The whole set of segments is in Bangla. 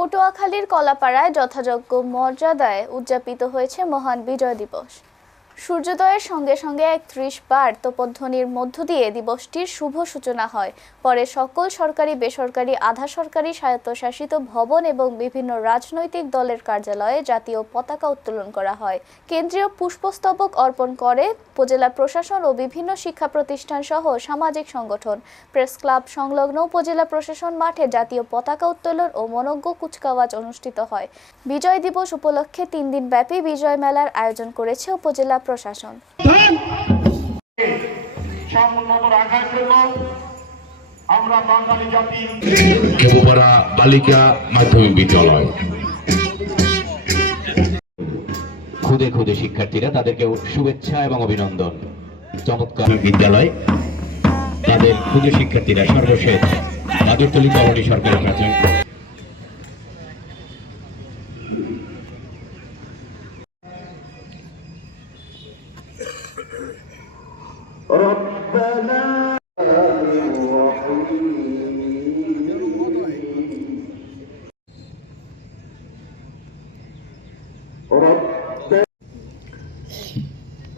পটুয়াখালীর কলাপাড়ায় যথাযোগ্য মর্যাদায় উদযাপিত হয়েছে মহান বিজয় দিবস। সূর্যোদয়ের সঙ্গে সঙ্গে ৩১ বার তোপধ্বনির মধ্য দিয়ে দিবসটির শুভ সূচনা হয়। পরে সকল সরকারি, বেসরকারি, আধা সরকারি, স্বায়ত্তশাসিত ভবন এবং বিভিন্ন রাজনৈতিক দলের কার্যালয়ে জাতীয় পতাকা উত্তোলন করা হয়। কেন্দ্রীয় পুষ্পস্তবক অর্পণ করে উপজেলা প্রশাসন ও বিভিন্ন শিক্ষা প্রতিষ্ঠান সহ সামাজিক সংগঠন। প্রেস ক্লাব সংলগ্ন উপজেলা প্রশাসন মাঠে জাতীয় পতাকা উত্তোলন ও মনোজ্ঞ কুচকাওয়াজ অনুষ্ঠিত হয়। বিজয় দিবস উপলক্ষে ৩ দিন ব্যাপী বিজয় মেলার আয়োজন করেছে উপজেলা প্রশাসন। আমরা বাঙালি জাতি কেবুপাড়া বালিকা মাধ্যমিক বিদ্যালয় খুদে খুদে শিক্ষার্থীরা, তাদেরকেও শুভেচ্ছা এবং অভিনন্দন। চমৎকার বিদ্যালয়, তাদের খুদে শিক্ষার্থীরা সর্বশেষ মাদুরতলী কলোনি সরকারি প্রাথমিক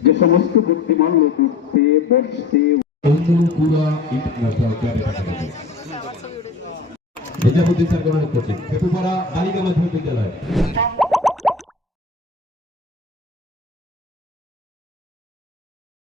যে সমস্ত বুদ্ধিমান লোক উঠতে বসতে বিদ্যাপতি স্যার গঠন করছেন। খেপুপাড়া বালিকা মাধ্যমিক বিদ্যালয়।